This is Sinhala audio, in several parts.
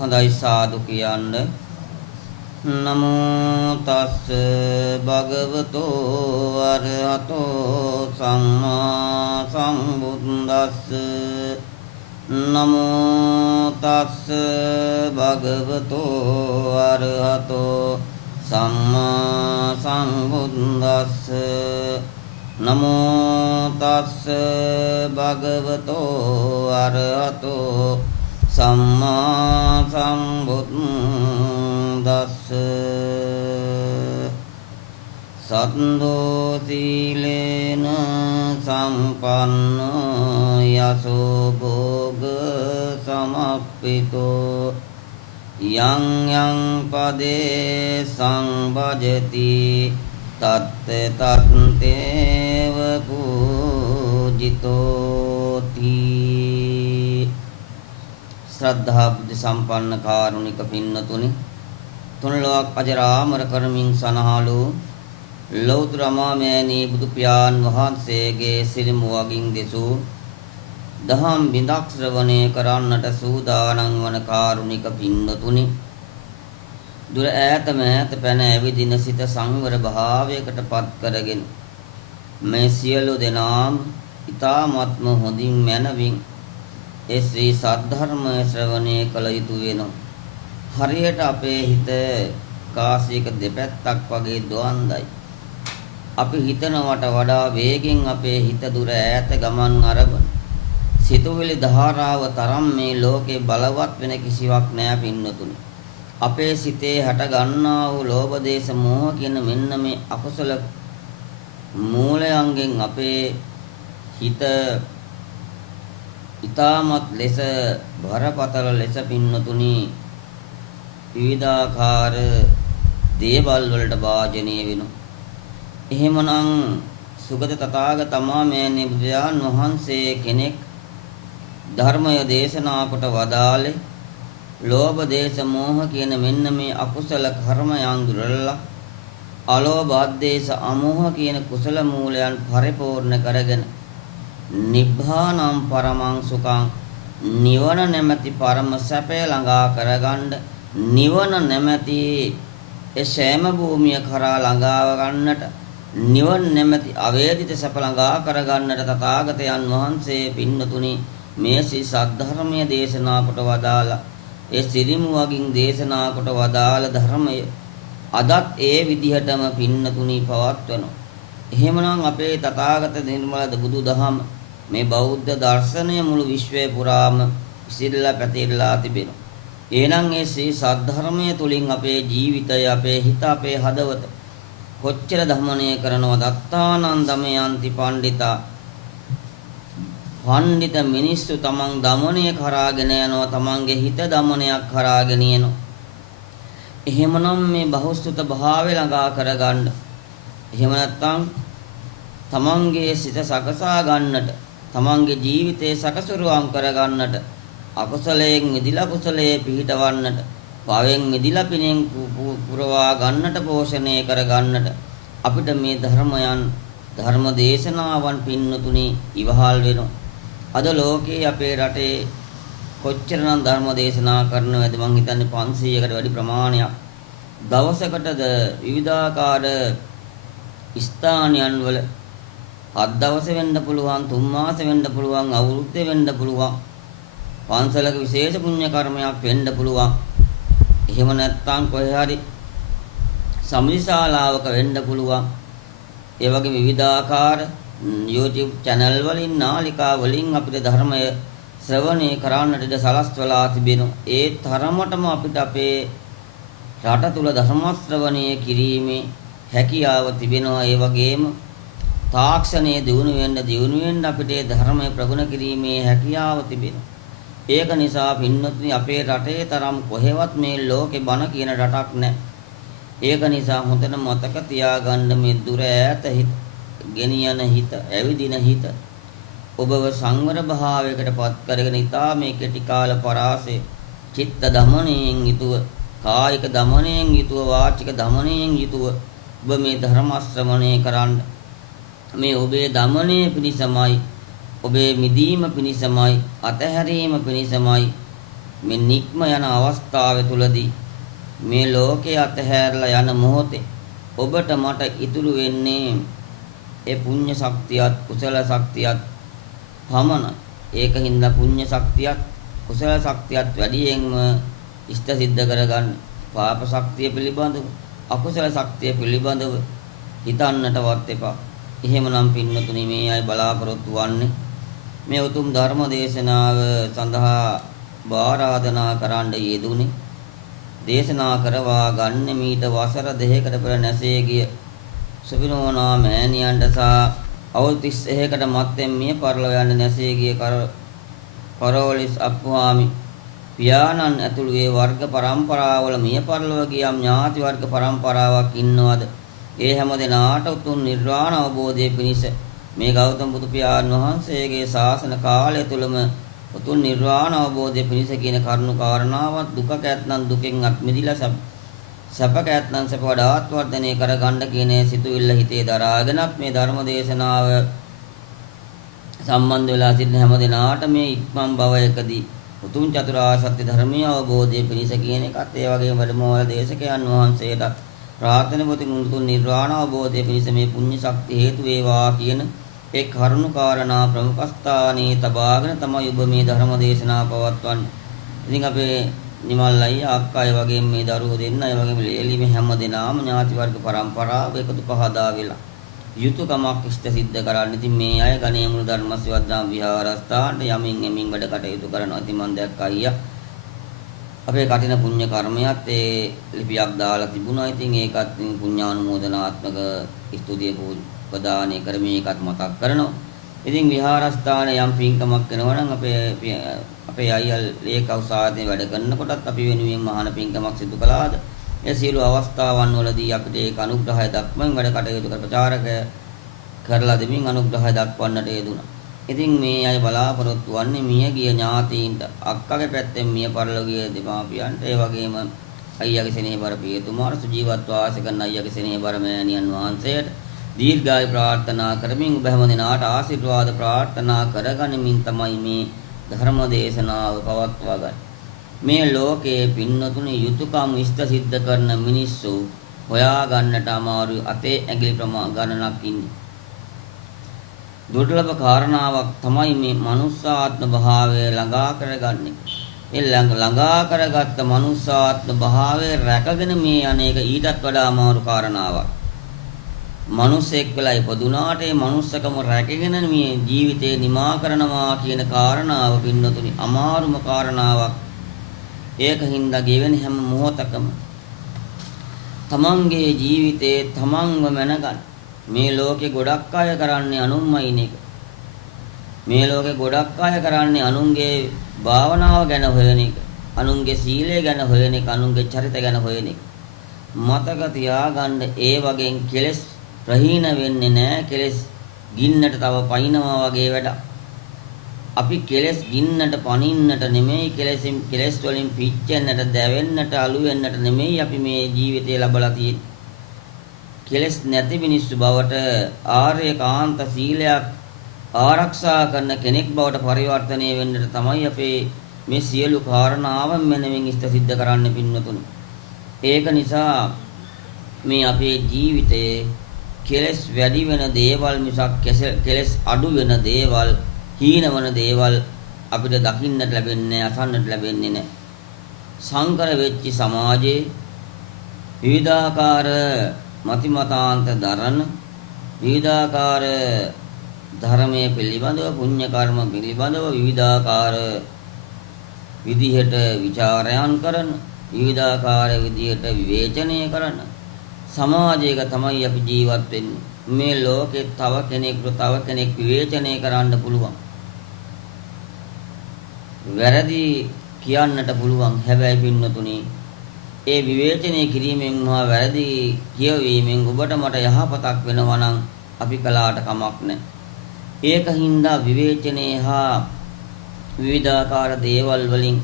හොඳයි සාදු කියන්න. නමෝ තස් භගවතෝ අරහතෝ සම්මා සම්බුද්දස්ස. නමෝ තස් භගවතෝ අරහතෝ සම්මා සම්බුද්දස්ස. නමෝ තස් භගවතෝ අරහතෝ සම්මා සම්බුද්දස්ස. සද්දෝ සීලේන සම්පන්නෝ යසෝ භෝග සමප්පිතෝ යං යං පදේ සංභජති තත් තත්තේව පූජිතෝති. ශ්‍රද්ධා බුද්ධ සම්පන්න කාරුණික පින්නතුනි, තුන් ලෝක අජරාමර කරමින් සනහලු ලෞතර මාමෑණී බුදු පියාණන් වහන්සේගේ සිරිමුවගින් දෙසූ දහම් බිඳක් ශ්‍රවණය කරන්නට සූදානම් වන කාරුණික පින්නතුනි, දුර ඈත මෑත පැන ඇවිදින සිත සංවර භාවයකට පත් කරගෙන මේ සියලු දෙනාම ඊ타ත්ම හොඳින් මැනවින් ඒ ශ්‍රී සද්ධර්මය ශ්‍රවණය කළ යුතු වෙනවා. හරියට අපේ හිත කාසියක දෙපැත්තක් වගේ දොන්දයි. අපි හිතනවට වඩා වේගෙන් අපේ හිත දුර ඈත ගමන් අරගෙන සිතුවිලි ධාරාව තරම් මේ ලෝකේ බලවත් වෙන කිසිවක් නෑ පින්නතුනි. අපේ සිතේ හට ගන්නා වූ ලෝභ දේශ මොහ කියන මෙන්න මේ අකුසල මූලයන්ගෙන් අපේ හිත ඊ타මත් ලෙස බරපතල ලෙස පින්නතුනි විවිධාකාර දේවල් වලට භාජනය වෙනවා. එහෙමනම් සුගත තථාගත මාමෑණී බුදුන් වහන්සේ කෙනෙක් ධර්මය දේශනා කොට වදාළේ ලෝභ දේශ මොහ කියන මෙන්න මේ අකුසල කර්මයන් දුරලා අලෝභ ආදේශ අමෝහ කියන කුසල මූලයන් පරිපූර්ණ කරගෙන නිබ්බානම් පරමං සුඛං නිවන නැමැති පරම සැපය ළඟා කරගන්න, නිවන නැමැති ඒ ශේම භූමිය කරා ළඟාව ගන්නට, නිවන නැමැති අවේදිත සැප ළඟා කරගන්නට තථාගතයන් වහන්සේ පින්නතුනි මේ සී සද්ධර්මයේ දේශනා කොට වදාලා ඒ සිරිමුවගින් දේශනා කොට වදාළ ධර්මය අදත් ඒ විදිහටම පින්නතුනි පවත්වනවා. එහෙමනම් අපේ තථාගත නිර්මල බුදුදහම මේ බෞද්ධ දර්ශනය මුළු විශ්වය පුරාම ඉසිරලා පැතිරලා තිබෙනවා. එහෙනම් ඒ ශ්‍රී සද්ධර්මයේ තුලින් අපේ ජීවිතය, අපේ හිත, අපේ හදවත කොච්චර දමනය කරනවද? අත්තානන්දමයන්ති පණ්ඩිතා, පණ්ඩිත මිනිස්සු තමන් දමනය කරාගෙන යනවා, තමන්ගේ හිත දමනයක් කරාගෙන යනවා. එහෙමනම් මේ බහුසුත භාවය ළඟා කරගන්න, එහෙම නැත්නම් තමන්ගේ සිත සකසා ගන්නට, තමන්ගේ ජීවිතේ සකසුරුවම් කරගන්නට, අකුසලයෙන් මිදිලා කුසලයේ පිහිටවන්නට, පාවෙන් මිදිලා පිනෙන් පුරවා ගන්නට, පෝෂණය කරගන්නට අපිට මේ ධර්මයන්, ධර්ම දේශනාවන් පින්නතුනි ඉවහල් වෙනවා. අද ලෝකේ අපේ රටේ කොච්චරනම් ධර්ම දේශනා කරනවද? මං හිතන්නේ 500කට වැඩි ප්‍රමාණයක් දවසකටද විවිධාකාර ස්ථානයන් වල 7 දවස් වෙන්න පුළුවන්, 3 මාස වෙන්න පුළුවන්, අවුරුද්ද වෙන්න පුළුවන්, පන්සලක විශේෂ පුණ්‍ය කර්මයක් වෙන්න පුළුවන්. එහෙම නැත්නම් කොහේ හරි සමිතිශාලාවක වෙන්න පුළුවන්. ඒ වගේ විවිධාකාර YouTube channel වලින්, නාලිකා වලින් අපිට ධර්මය ශ්‍රවණය කරන්නට ඉඩ සලස්වලා තිබෙනවා. ඒ තරමටම අපිට අපේ රට තුල ධර්ම ශ්‍රවණය කිරීමේ හැකියාව තිබෙනවා. ඒ වගේම තාක්ෂණයේ දියුණු වෙන්න අපිට ධර්මය ප්‍රගුණ කිරීමේ හැකියාව තිබෙනවා. ඒක නිසා පින්වත්නි අපේ රටේ තරම් කොහෙවත් මේ ලෝකේ බණ කියන රටක් නැහැ. ඒක නිසා හොඳට මතක තියාගන්න මේ දුර ඈත ගෙනියන හිත, ඇවිදින හිත ඔබව සංවර භාවයකට පත් කරගෙන ඊටා මේ කෙටි කාල පරාසයේ චිත්ත දමනයෙන් යුතුව, කායික දමනයෙන් යුතුව, වාචික දමනයෙන් යුතුව ඔබ මේ ධර්ම ශ්‍රවණය කරන්න. මේ ඔබේ දමනය පිණිසමයි, ඔබේ මිදීම පිණිසමයි, අතහැරීම පිණිසමයි මේ නික්ම යන අවස්ථාවේ තුලදී මේ ලෝකේ අතහැරලා යන මොහොතේ ඔබට මට ඉතුරු වෙන්නේ ඒ පුණ්‍ය ශක්තියත් කුසල ශක්තියත් පමණයි. ඒකින්ද පුණ්‍ය ශක්තියත් කුසල ශක්තියත් වැඩියෙන්ම ඉෂ්ට සිද්ධ කරගන්න. පාප ශක්තිය පිළිබඳව අකුසල ශක්තිය පිළිබඳව හිතන්නටවත් එපා. එහෙමනම් පින්නතුනි මේ අය බලාපොරොත්තු වන්නේ මේ උතුම් ධර්ම දේශනාව සඳහා ආරාධනා කරන්න යෙදුනේ. දේශනා කරවා ගන්න මීට වසර 2කට පෙර නැසේ ගිය සුබිනෝනා මෑණියන්ට සහ අවුරුදු 31කට මත්තෙන් මිය පරලොව යන නැසේ ගිය කරෝලිස් අප්පුහාමි පියාණන් ඇතුළු ඒ වර්ග පරම්පරාවල මිය පරලොව ගියම් ඥාති වර්ග පරම්පරාවක් ඉන්නවද? ඒ හැම දෙනාට උතුම් නිර්වාණ අවබෝධය පිණිස මේ ගෞතම බුදු පියාණන් වහන්සේගේ ශාසන කාලය තුලම උතුම් නිර්වාණ අවබෝධය පිණිස කියන කරුණු කාරණාවත් දුක කැත්නම් දුකෙන් අත් මිදිලා සැප කැත්නම් සැප වඩාත් වර්ධනය කරගන්න කියන සිතුවිල්ල හිතේ දරාගෙනත් මේ ධර්ම දේශනාව සම්බන්ධ වෙලා සිටින හැම දිනාට මේ ඉක්මන් භවයකදී උතුම් චතුරාර්ය සත්‍ය ධර්මීය අවබෝධය පිණිස කියන එකත් ඒ වගේම වැඩමවල දේශකයන් වහන්සේට ප්‍රාර්ථනා මුතුන් උතුම් නිර්වාණ අවබෝධය පිණිස මේ පුණ්‍ය ශක්තිය හේතු වේවා කියන ඒ කරුණු කාරණා ප්‍රමුඛ ස්ථානයේ තබාගෙන තමයි ඔබ මේ ධර්ම දේශනාව පවත්වන්නේ. ඉතින් අපේ නිමල් අයියා අක්කා වගේම මේ දරුවෝ දෙන්න ඒ වගේම ලේලි මේ හැම දෙනාම ඥාති වර්ග පරම්පරාව එකතු පහදා වෙලා යුතුයකමක් ඉෂ්ට සිද්ධ කරන්න. ඉතින් මේ අය ගණේ මුළු ධර්මස්වද්දාම් විහාරස්ථානට යමින් එමින් වැඩ කටයුතු කරනවා. ඉතින් මම දැක්කා අයියා අපේ කටින පුණ්‍ය කර්මයක් ඒ ලිපියක් දාලා තිබුණා. ඉතින් ඒකත් පුණ්‍යානුමෝදනාත්මක ස්තුතිය ප්‍රදානය කරමින් ඒකත් මතක් කරනවා. ඉතින් විහාරස්ථානයේ යම් පින්කමක් වෙනවා නම් අපේ අයියා ලේකෞසාදේ වැඩ කරනකොටත් අපි වෙනුවෙන් මහාන පින්කමක් සිදු කළාද? ඒ සියලු අවස්ථාවන් වලදී අපිට ඒක අනුග්‍රහය දක්වමින් වැඩ කටයුතු කර ප්‍රචාරක කරලා දෙමින් අනුග්‍රහය දක්වන්නට යෙදුණා. ඉතින් මේ අය බලාපොරොත්තු වන්නේ මිය ගිය ඥාතීන්ට අක්කගේ පැත්තෙන් මිය පරලෝ ගිය දෙමාපියන්ට ඒ වගේම අයියාගේ සෙනෙහබර පියතුමාට සුජීවත්ව වාසය කරන අයියාගේ සෙනෙහබර මෑණියන් වහන්සේට දීර්ඝායු ප්‍රාර්ථනා කරමින් ඔබ හැම දිනාට ආශිර්වාද ප්‍රාර්ථනා කරගනිමින් තමයි මේ ධර්ම දේශනාව පවත්වා ගන්නේ. මේ ලෝකයේ පින්නතුනි යුතුයකම් ඉෂ්ට සිද්ධ කරන මිනිස්සු හොයා ගන්නට අමාරු අතේ ඇඟිලි ගණනක් ඉන්නේ. දුර්ලභ කාරණාවක් තමයි මේ මනුස්සාත්ම භාවය ළඟා කරගන්නේ. ඒ ළඟා කරගත්ත මනුස්සාත්ම භාවය රැකගෙන මේ අනේක ඊටත් වඩා අමාරු කාරණාවක්. මනුස්සෙක් වෙලා ඉපදුනාට ඒ මනුස්සකම රැකගෙන මේ ජීවිතේ නිමා කරනවා කියන කාරණාව පින්නතුනි අමාරුම කාරණාවක්. ඒකින්ද ගෙවෙන හැම මොහොතකම තමන්ගේ ජීවිතේ තමන්ව මැනගන්න. මේ ලෝකේ ගොඩක් අය කරන්නේ අනුන්මයින් එක. මේ ලෝකේ ගොඩක් අය කරන්නේ අනුන්ගේ භාවනාව ගැන හොයන එක, අනුන්ගේ සීලය ගැන හොයන එක, අනුන්ගේ චරිත ගැන හොයන එක. මතක තියාගන්න ඒ වගේ කෙලෙස් ප්‍රහීන වෙන්නේ නැහැ. කෙලෙස් ගින්නට තව පනිනවා වගේ වැඩක්. අපි කෙලෙස් ගින්නට පනින්නට නෙමෙයි, කෙලෙස් වලින් පිච්චෙන්නට, දැවෙන්නට, අලු වෙන්නට නෙමෙයි අපි මේ ජීවිතය ලබලා තියෙන්නේ. කෙලෙස් නැති මිනිස්සු බවට ආර්යකාන්ත සීලයක් ආරක්ෂා කරන කෙනෙක් බවට පරිවර්තනය වෙන්නට තමයි අපේ මේ සියලු කාරණාවන් මනමින් ඉෂ්ට සිද්ධ කරන්න පින්නතුනි. ඒක නිසා මේ අපේ ජීවිතයේ කෙලෙස් වැඩි වෙන දේවල් මිසක් කෙලෙස් අඩු වෙන දේවල්, හීනවන දේවල් අපිට දකින්නට ලැබෙන්නේ, අසන්නට ලැබෙන්නේ නැහැ. සංකර වෙච්ච සමාජයේ විවිධාකාර මතිමතාන්ත දරන, විවිධාකාර ධර්මයේ පිළිබඳව, පුණ්‍ය කර්ම පිළිබඳව විවිධාකාර විදිහට ਵਿਚාරයන් කරන, විවිධාකාර විදිහට විවේචනය කරන සමාජයක තමයි අපි ජීවත් වෙන්නේ. මේ ලෝකේ තව කෙනෙක් විවේචනය කරන්න පුළුවන්. වැරදි කියන්නට පුළුවන්. හැබැයි පින්නතුනි ඒ විවේචනය කිරීමෙන් මහා වැරදි කියවීමෙන් ඔබට මට යහපතක් වෙනවා නම් අපි කලාට කමක් නැහැ. ඒකින්ද විවේචනයේ හා විවිධාකාර දේවල් වලින්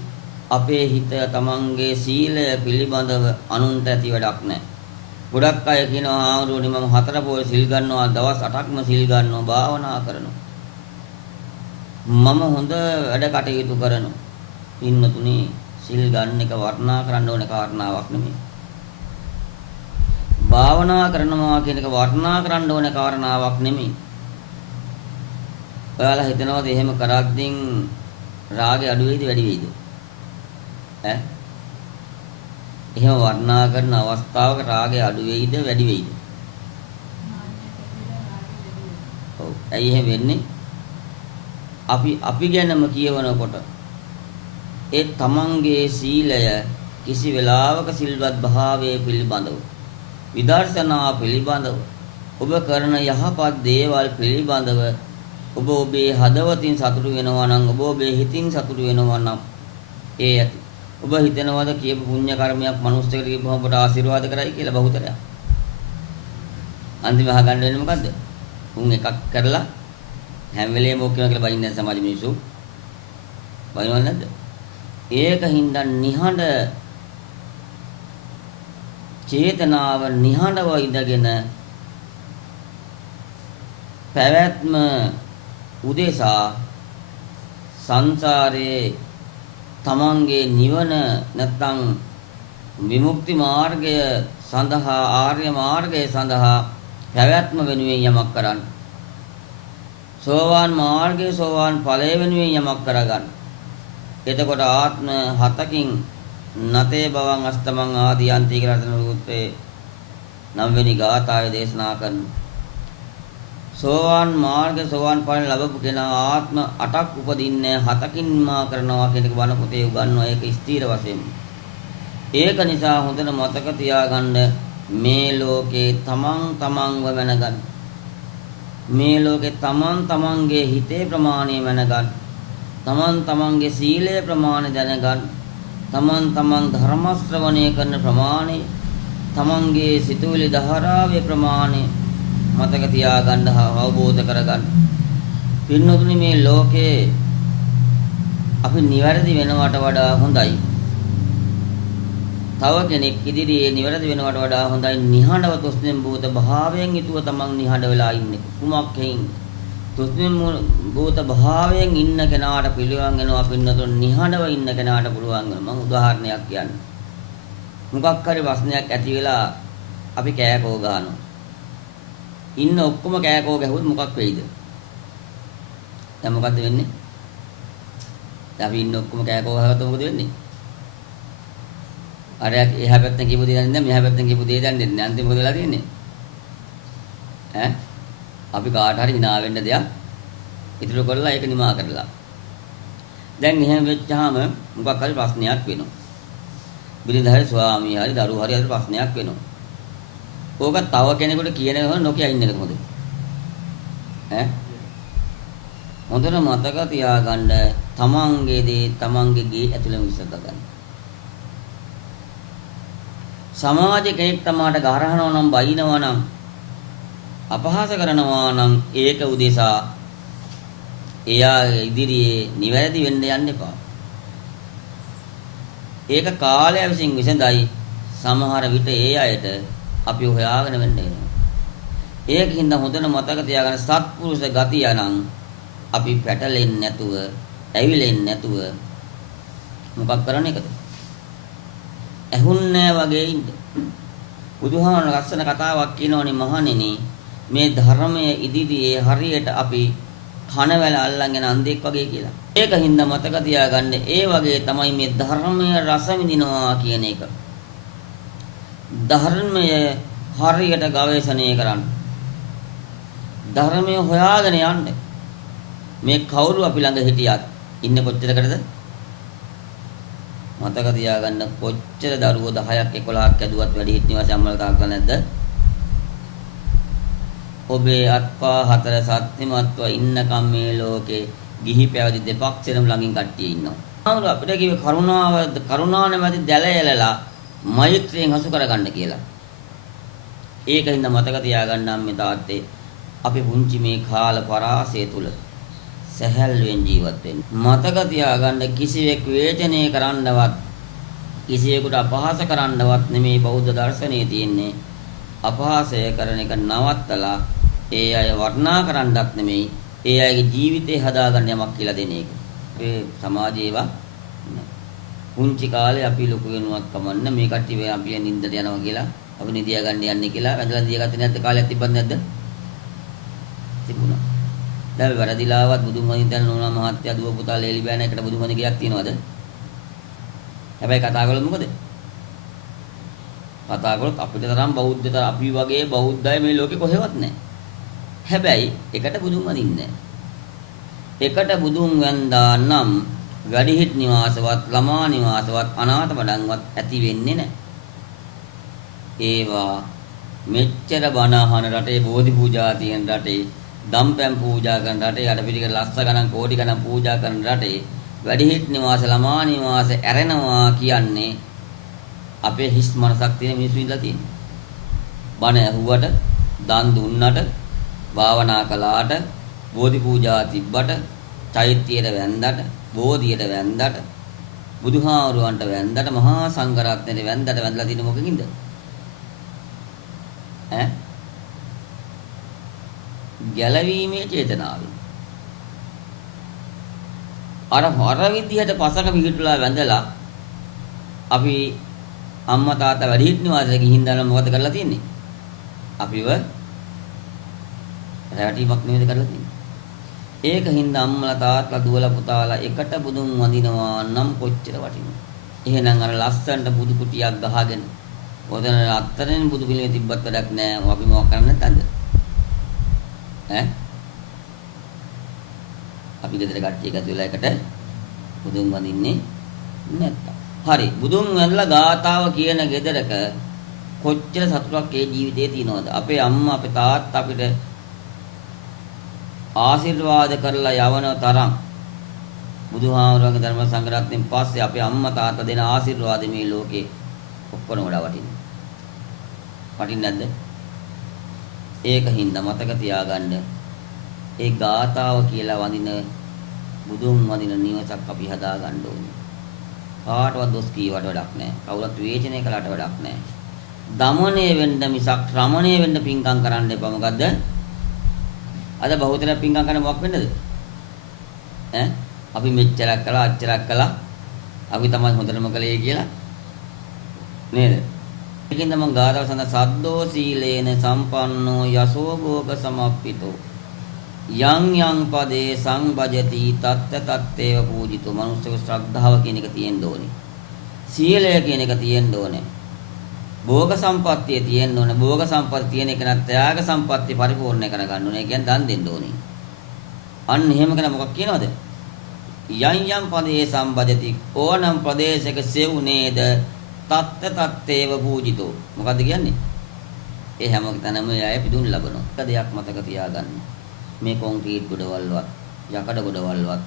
අපේ හිත තමන්ගේ සීලය පිළිබඳව අනුන්ට ඇති වැඩක් නැහැ. ගොඩක් අය කියනවා ආවරුනි මම 4 පොය සිල් ගන්නවා, දවස් 8ක්ම සිල් ගන්නවා, භාවනා කරනවා. මම හොඳ වැඩ කටයුතු කරනවා. පින්නතුනි සිල් ගන්න එක වර්ණනා කරන්න ඕන කාරණාවක් නෙමෙයි. භාවනා කරනවා කියන එක වර්ණනා කරන්න ඕන කාරණාවක් නෙමෙයි. ඔයාලා හිතනවාද එහෙම කරද්දී රාගය අඩු වෙයිද වැඩි වෙයිද? ඈ? එහෙම වර්ණනා කරන අවස්ථාවක රාගය අඩු වෙයිද වැඩි වෙයිද? ඔව්. ඇයි එහෙම වෙන්නේ? අපි ගැනම කියවනකොට ඒ තමන්ගේ සීලය කිසි වෙලාවක සිල්වත් භාවයේ පිළිබඳව විදර්ශනා පිළිබඳව ඔබ කරන යහපත් දේවල් පිළිබඳව ඔබ ඔබේ හදවතින් සතුටු වෙනවා නම් ඔබ ඔබේ හිතින් සතුටු වෙනවා නම් ඒ ඇති. ඔබ හිතනවාද කියපු පුණ්‍ය කර්මයක් මනුස්සයෙකුට කියපුවම ඔබට ආශිර්වාද කරයි කියලා බහුතරයක්. අන්තිම අහගන්න වෙන්නේ මොකද්ද? උන් එකක් කරලා හැම වෙලේම ඕක කියනවා කියලා බයින්නේ සමාජ මිනිස්සු. බයිනවද නැද්ද? ඒකින්ද නිහඬ චේතනාව නිහඬව ඉඳගෙන පැවැත්ම උදෙසා සංසාරයේ තමන්ගේ නිවන නැත්නම් විමුක්ති මාර්ගය සඳහා ආර්ය මාර්ගය සඳහා පැවැත්ම වෙනුවෙන් යමක් කරන්න. සෝවාන් මාර්ගයේ සෝවාන් ඵලය වෙනුවෙන් යමක් කරගන්න. එතකොට ආත්ම 7කින් නතේ බවං අස්තමං ආදීයන්ති කියලා රතන සූත්‍රයේ 9 වෙනි ගාථාවේ දේශනා කරනවා. සෝවාන් මාර්ග සෝවාන් ඵල ලැබපු කෙනා ආත්ම 8ක් උපදින්නේ 7කින් මා කරනවා කියන එක බණ පොතේ උගන්වනවා. ඒක ස්ථීර වශයෙන්. ඒක නිසා හොඳට මතක තියාගන්න මේ ලෝකේ තමන්ව මැනගන්න. මේ ලෝකේ තමන්ගේ හිතේ ප්‍රමාණය මැනගන්න. තමන්ගේ සීලය ප්‍රමාණය දැනගන්න. තමන් ධර්ම ශ්‍රවණය කරන ප්‍රමාණය, තමන්ගේ සිතුවිලි ධාරාවේ ප්‍රමාණය මතක තියාගන්න අවබෝධ කරගන්න. පින්නතුනි මේ ලෝකේ අපි නිවැරදි වෙනවට වඩා හොඳයි. තව කෙනෙක් ඉදිරියේ නිවැරදි වෙනවට වඩා හොඳයි නිහඬව තුස්නෙන් භූත භාවයෙන් යුතුව තමන් නිහඬ වෙලා ඉන්නේ. කුමක් හේයින් තුස්නෙන් භූත භාවයෙන් ඉන්න කෙනාට පිළිවන් වෙනවා පින්නතුන් නිහඬව ඉන්න කෙනාට පුළුවන් වෙනවා. මම උදාහරණයක් කියන්නම්. මොකක් හරි ප්‍රශ්නයක් ඇති වෙලා අපි කෑකෝ ගන්නවා. ඉන්න ඔක්කොම කෑකෝ ගැහුවොත් මොකක් වෙයිද? දැන් මොකද්ද වෙන්නේ? දැන් අපි ඉන්න ඔක්කොම කෑකෝ ගහගත්තොත් මොකද වෙන්නේ? අර එහා පැත්තෙන් කියපු දේ දන්නේ නැහැ මෙහා පැත්තෙන් කියපු දේ දන්නේ නැහැ. අන්තිම මොකද වෙලා තියෙන්නේ? ඈ අපි කාට හරි hina වෙන්න දෙයක් ඉතුරු කරලා ඒක නිමා කරලා. දැන් එහෙම වෙච්චාම මොකක් හරි ප්‍රශ්නයක් වෙනවා. බිරිඳ හරි ස්වාමී හරි දරුවෝ හරි අතර ප්‍රශ්නයක් වෙනවා. ඕක තව කෙනෙකුට කියන එක නොකිය ඉන්න එක හොඳ. ඈ හොඳට මතක තියාගන්න තමන්ගේ දේ තමන්ගේ ගේ ඇතුළෙම විසඳ ගන්න. සමාජයේ කෙනෙක් තමාට ගහරහනවා නම් බයිනවා නම් අපහාස කරනවා නම් ඒක උදෙසා එයා ඉදිරියේ නිවැරදි වෙන්න යන්න එපා. ඒක කාලය විසින් විසඳයි. සමහර විට ඒ අයට අපි හොයාගෙන වෙන්න වෙනවා. ඒකින්ද හොඳට මතක තියාගන්න සත්පුරුෂ ගතිය නම් අපි පැටලෙන්නේ නැතුව, ඇවිලෙන්නේ නැතුව මොකක් කරන්න එකද? ඇහුන්නේ වගේ ඉන්න. බුදුහාමර ලස්සන කතාවක් කියනෝනේ මහණෙනි මේ ධර්මයේ ඉදිරියේ හරියට අපි කනවැල අල්ලගෙන අන්ධෙක් වගේ කියලා. ඒකින්ද මතක තියාගන්න ඒ වගේ තමයි මේ ධර්මයේ රස විඳිනවා කියන එක. ධර්මයේ හරියට ගවේෂණය කරන්න. ධර්මය හොයාගෙන යන්න. මේ කවුරු අපි ළඟ හිටියත් ඉන්නේ කොච්චරකටද? මතක තියාගන්න කොච්චර දරුවෝ 10ක් 11ක් ඇදුවත් වැඩි හිටි නිවාසය අම්මලා තාත්තලා නැද්ද? ඔබේ අත්පා හතර සත්‍යමත්ව ඉන්නකම් මේ ලෝකේ ගිහි පැවිදි දෙපක්ෂෙම ළඟින් කට්ටිය ඉන්නවා. ආවල අපිට කිව්වේ කරුණාව නැමැති දැලයලලා මෛත්‍රියෙන් හසු කරගන්න කියලා. ඒකින්ද මතක තියාගන්න අම්මේ තාත්තේ අපි පුංචි මේ කාල පරාසය තුල සැහැල්ලුවෙන් ජීවත් වෙන්න. මතක තියාගන්න කිසිවෙක් වේචනය කරන්නවත් කිසියෙකුට අපහාස කරන්නවත් නෙමේ බෞද්ධ දර්ශනයේ තියෙන්නේ. අපහාසය කරන එක නවත්තලා ඒ අය වර්ණනා කරන්නත් නෙමෙයි ඒ අයගේ ජීවිතේ හදාගන්න යමක් කියලා දෙන එක. ඒ සමාජයේ ඒවා පුංචි කාලේ අපි ලොකු වෙනුවක් කමන්න මේ කට්ටිය වේ අපි නින්දට යනවා කියලා අපි නිදියා ගන්න යන්නේ කියලා වැඳලා දියාගත්තේ නැද්ද කාලයක් තිබ්බත් නැද්ද? තිබුණා. දැන් වැරදිලාවත් බුදුන් වහන්සේ දැන් නෝනා මහත්තයා දුව පුතා ලේලි බෑන එකට බුදුන් වහන්සේ ගියක් තියනවද? හැබැයි කතා කළොත් මොකද? කතා කළොත් අපිට තරම් බෞද්ධ අපි වගේ බෞද්ධය මේ ලෝකේ කොහෙවත් නැහැ. හැබැයි එකට බුදුන් වඳින්නේ නැහැ. එකට බුදුන් වන්දා නම් වැඩිහිට නිවාසවත් ළමා නිවාසවත් අනාථ මඩම්වත් ඇති වෙන්නේ නැහැ. ඒවා මෙච්චර බණ අහන රටේ බෝධි පූජා තියෙන රටේ දම්පැන් පූජා කරන රටේ අඩපිටික ලස්ස ගණන් කෝටි ගණන් පූජා කරන රටේ වැඩිහිට නිවාස ළමා නිවාස ඇරෙනවා කියන්නේ අපේ හිස් මනසක් තියෙන මිනිස්සු ඉඳලා තියෙනවා. බණ ඇහුවට දන් දුන්නට භාවනා කළාට බෝධි පූජා තිබ්බට චෛත්‍යයට වැන්දට බෝධියට වැන්දට බුදුහාමුදුරන්ට වැන්දට මහා සංඝරත්නයට වැන්දට වැන්දලා තියෙන මොකකින්ද? ගැලවීමේ චේතනාවෙන්. අර විදිහට පසක පිහිටුලා වැඳලා අපි අම්මා තාත්තා වැඩිහිටි නිවාසෙට ගිහින් දැන් මොකද කරලා තියෙන්නේ? අපිව රැවටීමක් නෙවෙයි කරලා තියෙන්නේ. ඒකින්ද අම්මලා තාත්තලා දුවලා පුතාලා එකට බුදුන් වඳිනවා නම් කොච්චර වටිනවද? එහෙනම් අර ලස්සනට බුදු කුටියක් ගහගෙන ඔතන අත්තරෙන් බුදු පිළිමේ තිබ්බත් වැඩක් නැහැ. අපි මොකක් කරන්නේ නැත්ද? අපි ගෙදර කට්ටිය එකතු වෙලා එකට බුදුන් වඳින්නේ නැත්තම්. හරි. බුදුන් වඳලා ගාතාව කියන ගෙදරක කොච්චර සතුටක් ඒ ජීවිතේ තියෙනවද? අපේ අම්මා අපේ තාත්තා අපිට ආශිර්වාද කරලා යවන තරම් බුදුහාමුදුරන්ගේ ධර්ම සංග්‍රහයෙන් පස්සේ අපේ අම්මා තාත්තා දෙන ආශිර්වාද මේ ලෝකේ ඔක්කොම වඩා වටිනවා. වටින්නේ නැද්ද? ඒකින්ද මතක තියාගන්න ඒ ගාතාව කියලා වඳින බුදුන් වඳින නිවසක් අපි හදා ගන්න ඕනේ. කාටවත් දොස් කීවට වැඩක් නැහැ. කවුරුත් විවේචනය කළාට වැඩක් නැහැ. දමණය වෙන්න මිසක් රමණය වෙන්න පිංකම් කරන්න එපා. මොකද්ද? අද බහුතරය පිංකම් කරන මොකක් වෙන්නද? අපි මෙච්චරක් කළා අච්චරක් කළා අපි තමයි හොඳටම කළේ කියලා නේද? ඒකින්ද මම ගාථාව සඳහන් සද්දෝ සීලේන සම්පන්නෝ යසෝ භෝග සමප්පිතෝ යං යං පදේ සංභජති තත්ත තත්තේව පූජිතෝ. මනුස්සක ශ්‍රද්ධාව කියන එක තියෙන්න ඕනේ. සීලය කියන එක තියෙන්න ඕනේ. භෝග සම්පත්තිය තියෙන්න ඕනේ. භෝග සම්පත්තිය තියෙන එක නම් ත්‍යාග සම්පත්තිය පරිපූර්ණ කර ගන්න ඕනේ. ඒ කියන්නේ දන් දෙන්න ඕනේ. අන්න එහෙම කරන මොකක් කියනවද? යම් යම් පදේ සම්බදති ඕනම් ප්‍රදේශයක සෙව් නේද තත්ත තත්තේව පූජිතෝ. මොකද්ද කියන්නේ? ඒ හැම තැනම අය පිදුම් ලබනවා. එක දෙයක් මතක තියාගන්න. මේ කොන්ක්‍රීට් ගොඩවල්වත් යකඩ ගොඩවල්වත්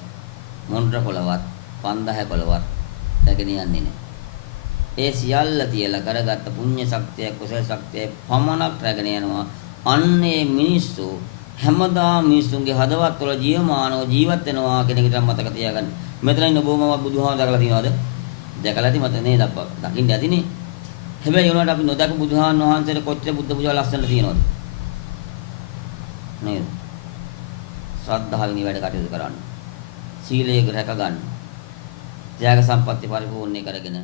මොණ්ඩර කොළවත් 5000 කොළවත් දැගෙන යන්නේ නැහැ. ඒ සියල්ල තියලා කරගත්ත පුණ්‍ය ශක්තිය කුසල ශක්තිය පමණක් රැගෙන යනවා. අන්නේ මිනිස්සු හැමදාම මිනිසුන්ගේ හදවත් වල ජීවමානව ජීවත් වෙනවා කියන එකට මතක තියාගන්න. මෙතන ඉන්න බොහොමවත් බුදුහාම දැකලා තියෙනවද? දැකලා ඇති මත නේද අප්පා. දකින්න ඇතිනේ. හැබැයි උනාට අපි නොදක බුදුහාන් වහන්සේට කොච්චර බුද්ධ පූජා ලස්සනට තියෙනවද? නේද? ශ්‍රද්ධාවෙන් වැඩ කටයුතු කරන්න. සීලය රැක ගන්න. ත්‍යාග සම්පatti පරිපූර්ණ කරගෙන